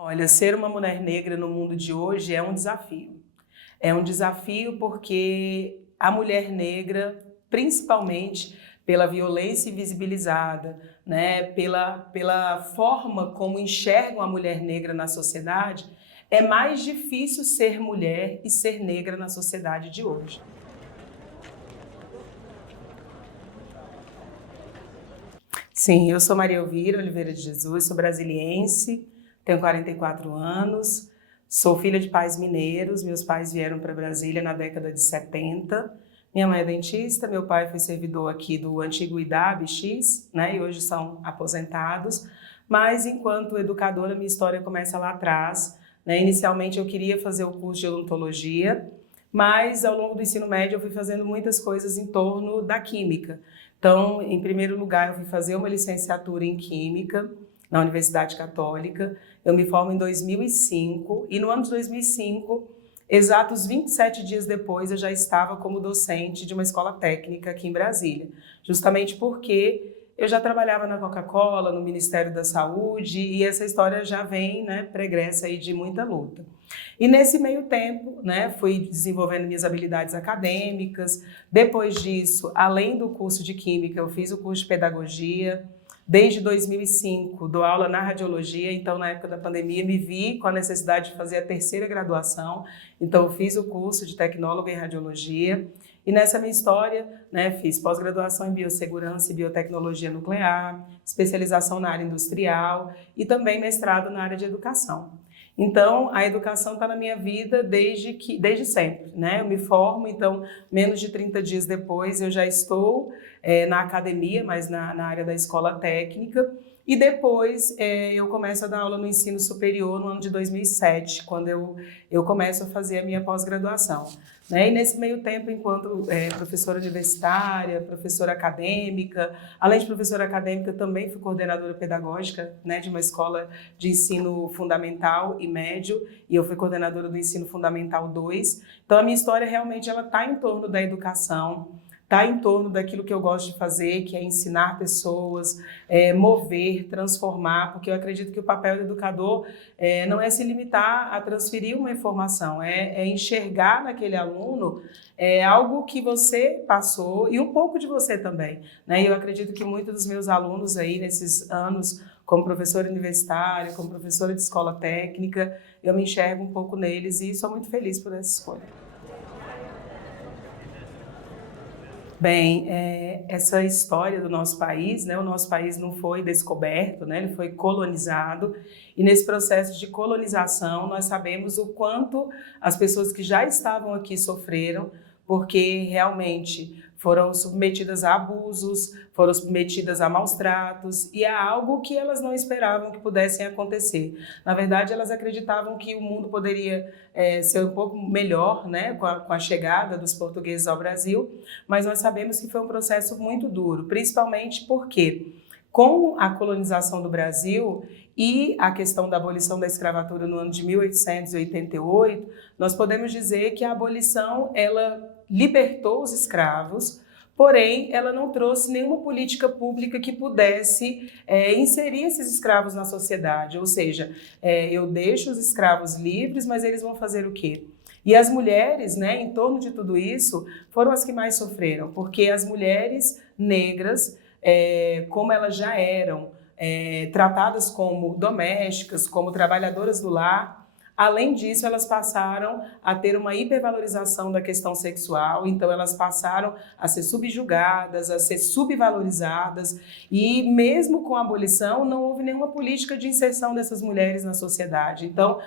Olha, ser uma mulher negra no mundo de hoje é um desafio. É um desafio porque a mulher negra, principalmente pela violência invisibilizada, né, pela forma como enxergam a mulher negra na sociedade, é mais difícil ser mulher e ser negra na sociedade de hoje. Sim, eu sou Maria Elvira Oliveira de Jesus, sou brasiliense, tenho 44 anos, sou filha de pais mineiros, meus pais vieram para Brasília na década de 70. Minha mãe é dentista, meu pai foi servidor aqui do antigo IDAB-X, né, e hoje são aposentados, mas enquanto educadora minha história começa lá atrás, né. Inicialmente eu queria fazer o curso de odontologia, mas ao longo do ensino médio eu fui fazendo muitas coisas em torno da química. Então, em primeiro lugar, eu fui fazer uma licenciatura em Química na Universidade Católica. Eu me formo em 2005 e no ano de 2005, exatos 27 dias depois, eu já estava como docente de uma escola técnica aqui em Brasília. Justamente porque eu já trabalhava na Coca-Cola, no Ministério da Saúde, e essa história já vem, né, pregressa aí de muita luta. E nesse meio tempo, né, fui desenvolvendo minhas habilidades acadêmicas. Depois disso, além do curso de Química, eu fiz o curso de Pedagogia. Desde 2005, dou aula na radiologia, então na época da pandemia me vi com a necessidade de fazer a terceira graduação, então eu fiz o curso de tecnóloga em radiologia. E nessa minha história, né, fiz pós-graduação em biossegurança e biotecnologia nuclear, especialização na área industrial e também mestrado na área de educação. Então, a educação está na minha vida desde sempre, né? Eu me formo, então, menos de 30 dias depois eu já estou na academia, mas na área da escola técnica. E depois eu começo a dar aula no ensino superior no ano de 2007, quando eu começo a fazer a minha pós-graduação. Né? E nesse meio tempo, enquanto professora universitária, professora acadêmica, além de professora acadêmica, também fui coordenadora pedagógica, né, de uma escola de ensino fundamental e médio, e eu fui coordenadora do ensino fundamental 2. Então a minha história realmente ela está em torno da educação, está em torno daquilo que eu gosto de fazer, que é ensinar pessoas, mover, transformar, porque eu acredito que o papel do educador não é se limitar a transferir uma informação, é enxergar naquele aluno algo que você passou e um pouco de você também. Né? E eu acredito que muitos dos meus alunos aí nesses anos, como professora universitária, como professora de escola técnica, eu me enxergo um pouco neles e sou muito feliz por essa escolha. Bem, essa história do nosso país, né, o nosso país não foi descoberto, né, ele foi colonizado, e nesse processo de colonização nós sabemos o quanto as pessoas que já estavam aqui sofreram, porque realmente foram submetidas a abusos, foram submetidas a maus tratos e a algo que elas não esperavam que pudessem acontecer. Na verdade, elas acreditavam que o mundo poderia ser um pouco melhor, né, com a chegada dos portugueses ao Brasil, mas nós sabemos que foi um processo muito duro, principalmente porque com a colonização do Brasil e a questão da abolição da escravatura no ano de 1888, nós podemos dizer que a abolição ela libertou os escravos, porém ela não trouxe nenhuma política pública que pudesse inserir esses escravos na sociedade, ou seja, eu deixo os escravos livres, mas eles vão fazer o quê? E as mulheres, né, em torno de tudo isso, foram as que mais sofreram, porque as mulheres negras, como elas já eram tratadas como domésticas, como trabalhadoras do lar, além disso, elas passaram a ter uma hipervalorização da questão sexual, então elas passaram a ser subjugadas, a ser subvalorizadas, e mesmo com a abolição, não houve nenhuma política de inserção dessas mulheres na sociedade. Então,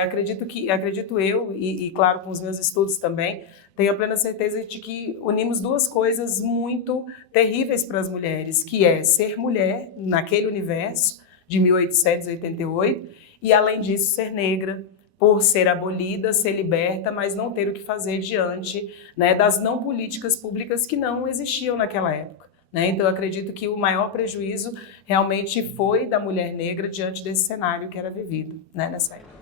acredito eu, e claro, com os meus estudos também, tenho a plena certeza de que unimos duas coisas muito terríveis para as mulheres, que é ser mulher naquele universo de 1888 e, além disso, ser negra, por ser abolida, ser liberta, mas não ter o que fazer diante, né, das não políticas públicas que não existiam naquela época. Né? Então, eu acredito que o maior prejuízo realmente foi da mulher negra diante desse cenário que era vivido, né, nessa época.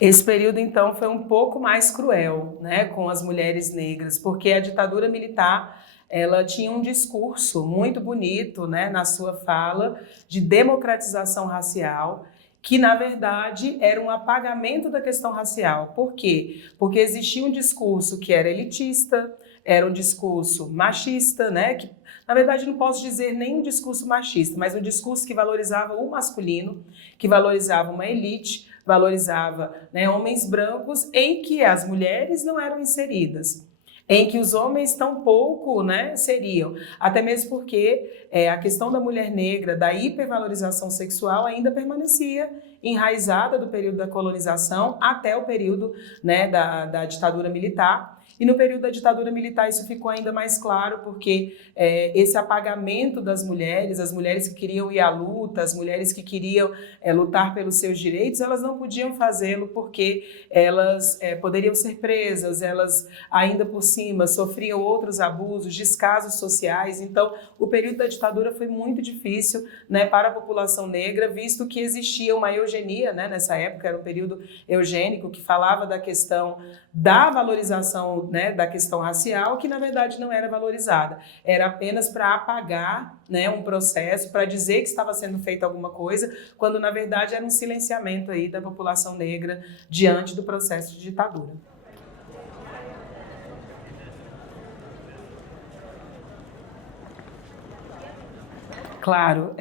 Esse período, então, foi um pouco mais cruel, né, com as mulheres negras, porque a ditadura militar ela tinha um discurso muito bonito, né, na sua fala de democratização racial, que, na verdade, era um apagamento da questão racial. Por quê? Porque existia um discurso que era elitista, era um discurso machista, né? Que, na verdade, não posso dizer nem um discurso machista, mas um discurso que valorizava o masculino, que valorizava uma elite, valorizava, né, homens brancos, em que as mulheres não eram inseridas, em que os homens tampouco, né, seriam. Até mesmo porque a questão da mulher negra, da hipervalorização sexual, ainda permanecia enraizada do período da colonização até o período, né, da ditadura militar. E no período da ditadura militar isso ficou ainda mais claro, porque esse apagamento das mulheres, as mulheres que queriam ir à luta, as mulheres que queriam lutar pelos seus direitos, elas não podiam fazê-lo porque elas poderiam ser presas, elas ainda por cima sofriam outros abusos, descasos sociais. Então, o período da ditadura foi muito difícil, né, para a população negra, visto que existia uma eugenia, né, nessa época, era um período eugênico que falava da questão da valorização, né, da questão racial, que na verdade não era valorizada. Era apenas para apagar, né, um processo, para dizer que estava sendo feita alguma coisa, quando na verdade era um silenciamento aí da população negra diante do processo de ditadura. Claro,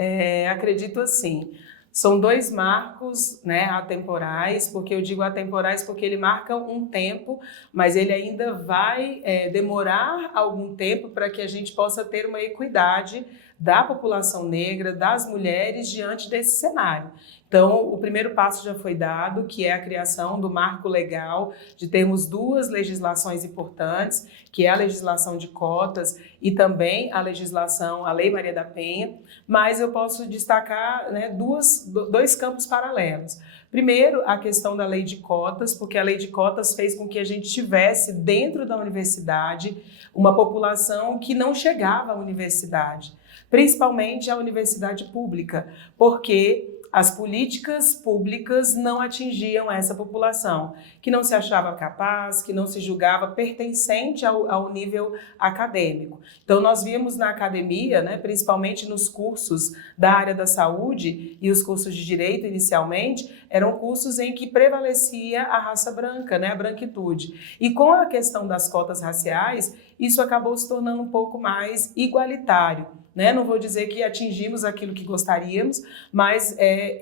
acredito assim. São dois marcos, né, atemporais, porque eu digo atemporais porque ele marca um tempo, mas ele ainda vai demorar algum tempo para que a gente possa ter uma equidade da população negra, das mulheres, diante desse cenário. Então, o primeiro passo já foi dado, que é a criação do marco legal, de termos duas legislações importantes, que é a legislação de cotas e também a legislação, a Lei Maria da Penha, mas eu posso destacar, né, dois campos paralelos. Primeiro, a questão da lei de cotas, porque a lei de cotas fez com que a gente tivesse dentro da universidade uma população que não chegava à universidade, principalmente à universidade pública, porque as políticas públicas não atingiam essa população, que não se achava capaz, que não se julgava pertencente ao nível acadêmico. Então, nós vimos na academia, né, principalmente nos cursos da área da saúde e os cursos de direito inicialmente, eram cursos em que prevalecia a raça branca, né, a branquitude. E com a questão das cotas raciais, isso acabou se tornando um pouco mais igualitário. Né? Não vou dizer que atingimos aquilo que gostaríamos, mas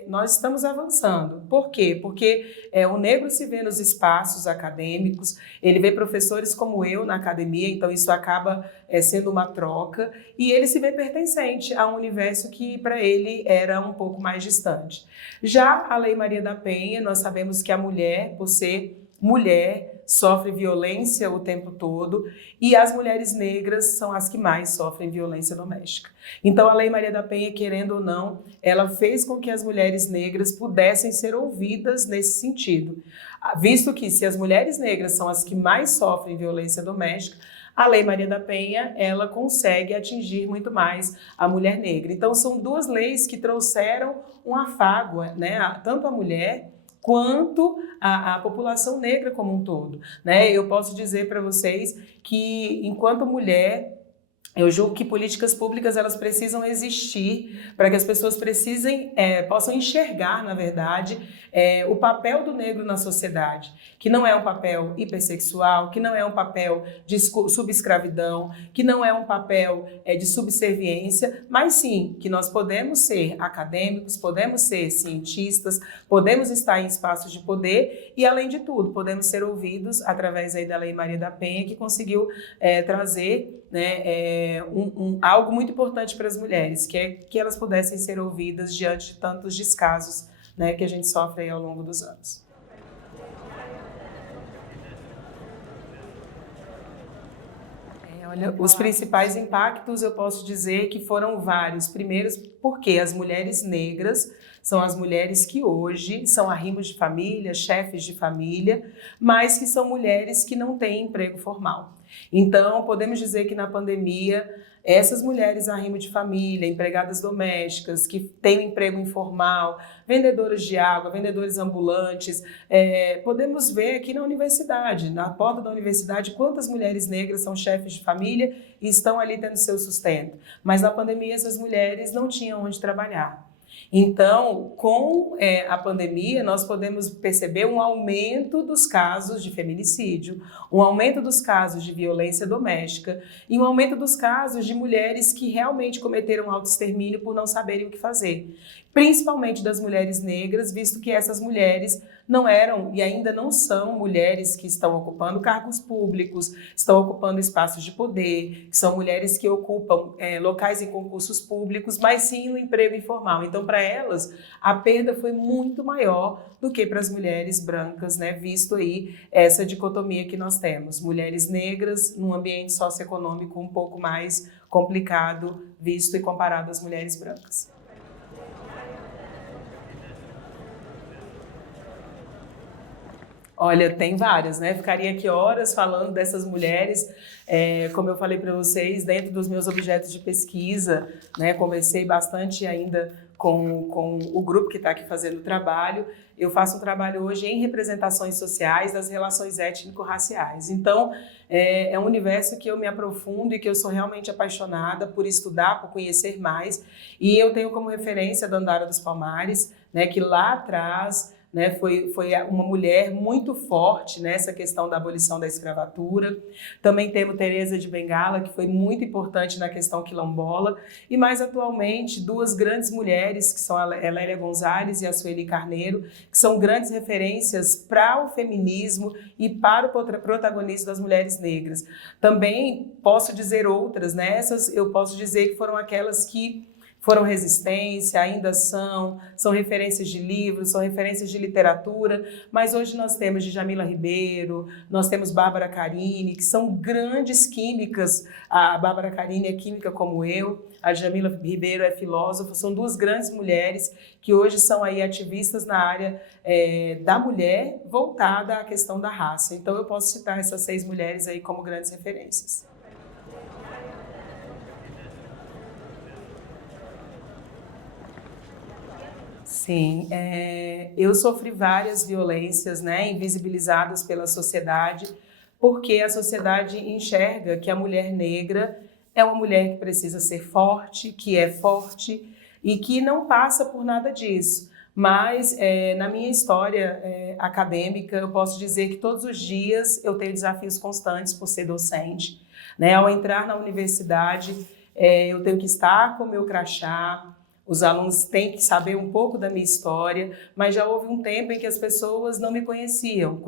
nós estamos avançando. Por quê? Porque o negro se vê nos espaços acadêmicos, ele vê professores como eu na academia, então isso acaba sendo uma troca, e ele se vê pertencente a um universo que para ele era um pouco mais distante. Já a Lei Maria da Penha, nós sabemos que a mulher, por ser mulher, sofre violência o tempo todo, e as mulheres negras são as que mais sofrem violência doméstica. Então, a Lei Maria da Penha, querendo ou não, ela fez com que as mulheres negras pudessem ser ouvidas nesse sentido. Visto que se as mulheres negras são as que mais sofrem violência doméstica, a Lei Maria da Penha, ela consegue atingir muito mais a mulher negra. Então, são duas leis que trouxeram um afago, né, tanto a mulher quanto a população negra como um todo, né? Eu posso dizer para vocês que, enquanto mulher, eu julgo que políticas públicas elas precisam existir para que as pessoas possam enxergar, na verdade, o papel do negro na sociedade, que não é um papel hipersexual, que não é um papel de subescravidão, que não é um papel de subserviência, mas sim que nós podemos ser acadêmicos, podemos ser cientistas, podemos estar em espaços de poder e, além de tudo, podemos ser ouvidos através aí da Lei Maria da Penha, que conseguiu trazer, né, algo muito importante para as mulheres, que é que elas pudessem ser ouvidas diante de tantos descasos, né, que a gente sofre aí ao longo dos anos. Olha, os principais impactos eu posso dizer que foram vários. Primeiro, porque as mulheres negras são as mulheres que hoje são arrimos de família, chefes de família, mas que são mulheres que não têm emprego formal. Então, podemos dizer que na pandemia, essas mulheres arrimo de família, empregadas domésticas, que têm um emprego informal, vendedoras de água, vendedores ambulantes, podemos ver aqui na universidade, na porta da universidade, quantas mulheres negras são chefes de família e estão ali tendo seu sustento. Mas na pandemia essas mulheres não tinham onde trabalhar. Então, com a pandemia, nós podemos perceber um aumento dos casos de feminicídio, um aumento dos casos de violência doméstica e um aumento dos casos de mulheres que realmente cometeram autoextermínio por não saberem o que fazer. Principalmente das mulheres negras, visto que essas mulheres não eram e ainda não são mulheres que estão ocupando cargos públicos, estão ocupando espaços de poder, são mulheres que ocupam locais em concursos públicos, mas sim no emprego informal. Então, para elas, a perda foi muito maior do que para as mulheres brancas, né? Visto aí essa dicotomia que nós temos. Mulheres negras num ambiente socioeconômico um pouco mais complicado, visto e comparado às mulheres brancas. Olha, tem várias, né? Ficaria aqui horas falando dessas mulheres. Como eu falei para vocês, dentro dos meus objetos de pesquisa, né? Conversei bastante ainda com o grupo que está aqui fazendo o trabalho. Eu faço um trabalho hoje em representações sociais das relações étnico-raciais. Então, é um universo que eu me aprofundo e que eu sou realmente apaixonada por estudar, por conhecer mais. E eu tenho como referência a Dandara dos Palmares, né? Que lá atrás... né, foi uma mulher muito forte nessa questão da abolição da escravatura. Também temos Teresa de Bengala, que foi muito importante na questão quilombola. E mais atualmente, duas grandes mulheres, que são a Lélia Gonzalez e a Sueli Carneiro, que são grandes referências para o feminismo e para o protagonismo das mulheres negras. Também posso dizer outras, né? Essas eu posso dizer que foram aquelas que foram resistência, ainda são referências de livros, são referências de literatura, mas hoje nós temos Djamila Ribeiro, nós temos Bárbara Carini, que são grandes químicas. A Bárbara Carini é química como eu, a Djamila Ribeiro é filósofa, são duas grandes mulheres que hoje são aí ativistas na área da mulher voltada à questão da raça. Então eu posso citar essas 6 mulheres aí como grandes referências. Sim, eu sofri várias violências, né, invisibilizadas pela sociedade, porque a sociedade enxerga que a mulher negra é uma mulher que precisa ser forte, que é forte e que não passa por nada disso. Mas na minha história acadêmica, eu posso dizer que todos os dias eu tenho desafios constantes por ser docente, né? Ao entrar na universidade, eu tenho que estar com o meu crachá. Os alunos têm que saber um pouco da minha história, mas já houve um tempo em que as pessoas não me conheciam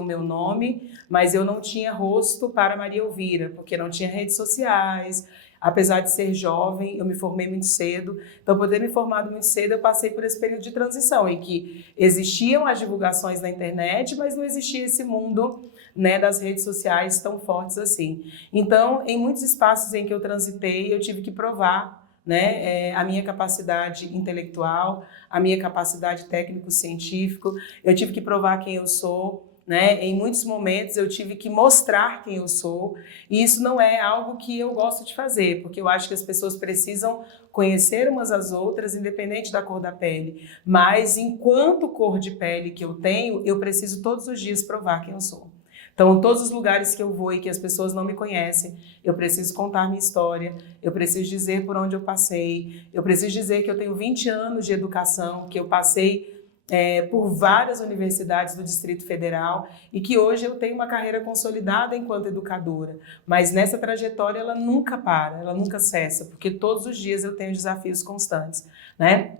o meu nome, mas eu não tinha rosto para Maria Elvira, porque não tinha redes sociais. Apesar de ser jovem, eu me formei muito cedo. Então, por ter me formado muito cedo, eu passei por esse período de transição, em que existiam as divulgações na internet, mas não existia esse mundo, né, das redes sociais tão fortes assim. Então, em muitos espaços em que eu transitei, eu tive que provar, né, a minha capacidade intelectual, a minha capacidade técnico-científico, eu tive que provar quem eu sou, né? Em muitos momentos eu tive que mostrar quem eu sou, e isso não é algo que eu gosto de fazer, porque eu acho que as pessoas precisam conhecer umas às outras, independente da cor da pele, mas enquanto cor de pele que eu tenho, eu preciso todos os dias provar quem eu sou. Então, todos os lugares que eu vou e que as pessoas não me conhecem, eu preciso contar minha história, eu preciso dizer por onde eu passei, eu preciso dizer que eu tenho 20 anos de educação, que eu passei por várias universidades do Distrito Federal e que hoje eu tenho uma carreira consolidada enquanto educadora. Mas nessa trajetória ela nunca para, ela nunca cessa, porque todos os dias eu tenho desafios constantes, né?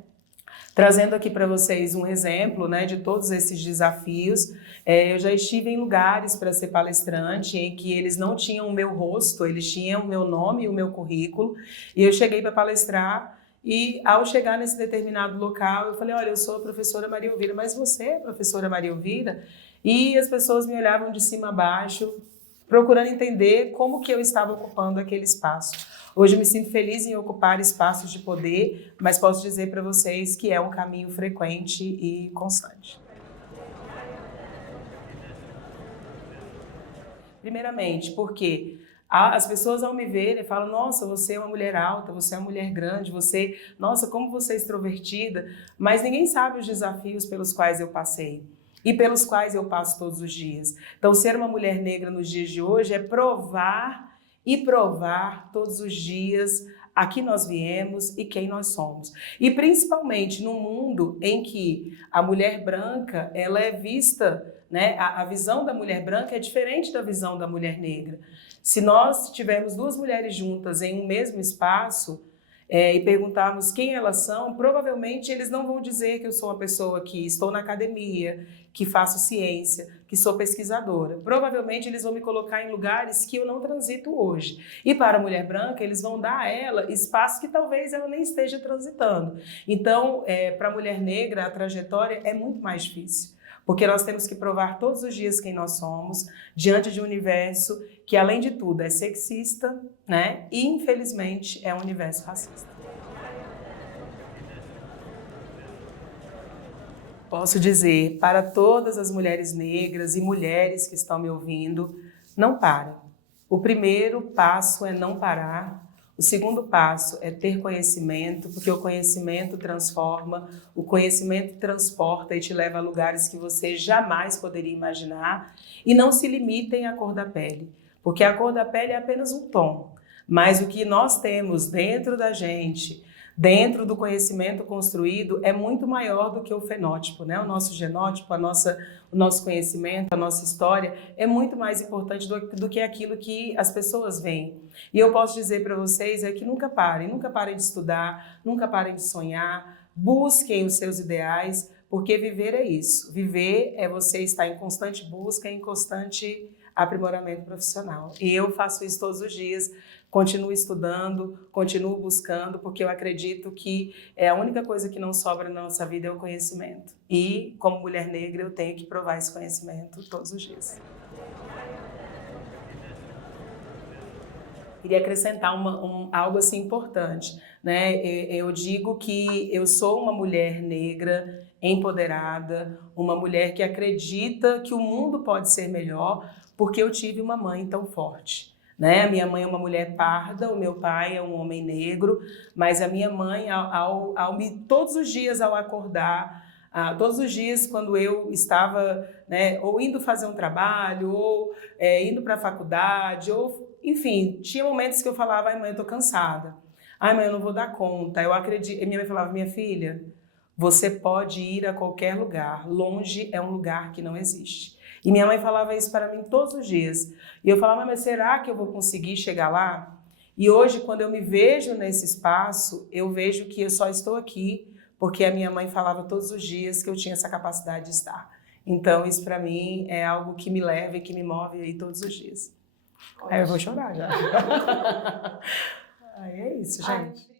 Trazendo aqui para vocês um exemplo, né, de todos esses desafios, eu já estive em lugares para ser palestrante em que eles não tinham o meu rosto, eles tinham o meu nome e o meu currículo, e eu cheguei para palestrar e ao chegar nesse determinado local, eu falei, olha, eu sou a professora Maria Elvira, mas você é a professora Maria Elvira? E as pessoas me olhavam de cima a baixo, procurando entender como que eu estava ocupando aquele espaço. Hoje eu me sinto feliz em ocupar espaços de poder, mas posso dizer para vocês que é um caminho frequente e constante. primeiramente, porque as pessoas ao me verem falam, nossa, você é uma mulher alta, você é uma mulher grande, nossa, como você é extrovertida, mas ninguém sabe os desafios pelos quais eu passei e pelos quais eu passo todos os dias. Então, ser uma mulher negra nos dias de hoje é provar e provar todos os dias a que nós viemos e quem nós somos. E principalmente num mundo em que a mulher branca, ela é vista, né? A visão da mulher branca é diferente da visão da mulher negra. Se nós tivermos duas mulheres juntas em um mesmo espaço e perguntarmos quem elas são, provavelmente eles não vão dizer que eu sou uma pessoa que estou na academia, que faço ciência, que sou pesquisadora. Provavelmente eles vão me colocar em lugares que eu não transito hoje. E para a mulher branca, eles vão dar a ela espaço que talvez ela nem esteja transitando. Então, para a mulher negra, a trajetória é muito mais difícil. Porque nós temos que provar todos os dias quem nós somos, diante de um universo que, além de tudo, é sexista, né? E, infelizmente, é um universo racista. Posso dizer para todas as mulheres negras e mulheres que estão me ouvindo, não para. O primeiro passo é não parar. O segundo passo é ter conhecimento, porque o conhecimento transforma, o conhecimento transporta e te leva a lugares que você jamais poderia imaginar. E não se limitem à cor da pele, porque a cor da pele é apenas um tom. Mas o que nós temos dentro da gente, dentro do conhecimento construído, é muito maior do que o fenótipo, né? O nosso genótipo, o nosso conhecimento, a nossa história é muito mais importante do que aquilo que as pessoas veem. E eu posso dizer para vocês que nunca parem de estudar, nunca parem de sonhar, busquem os seus ideais, porque viver é isso. Viver é você estar em constante busca, em constante aprimoramento profissional. E eu faço isso todos os dias. Continuo estudando, continuo buscando, porque eu acredito que a única coisa que não sobra na nossa vida é o conhecimento. E, como mulher negra, eu tenho que provar esse conhecimento todos os dias. Queria acrescentar algo assim importante, né? Eu digo que eu sou uma mulher negra, empoderada, uma mulher que acredita que o mundo pode ser melhor, porque eu tive uma mãe tão forte. Né? A minha mãe é uma mulher parda, o meu pai é um homem negro, mas a minha mãe, todos os dias ao acordar, todos os dias quando eu estava, né, ou indo fazer um trabalho, ou indo para a faculdade, ou enfim, tinha momentos que eu falava, ai mãe, eu tô cansada, ai mãe, eu não vou dar conta, eu acredito. E minha mãe falava, minha filha, você pode ir a qualquer lugar, longe é um lugar que não existe. E minha mãe falava isso para mim todos os dias. E eu falava, mas será que eu vou conseguir chegar lá? E hoje, quando eu me vejo nesse espaço, eu vejo que eu só estou aqui porque a minha mãe falava todos os dias que eu tinha essa capacidade de estar. Então, isso para mim é algo que me leva e que me move aí todos os dias. Eu vou chorar já. Aí é isso, gente.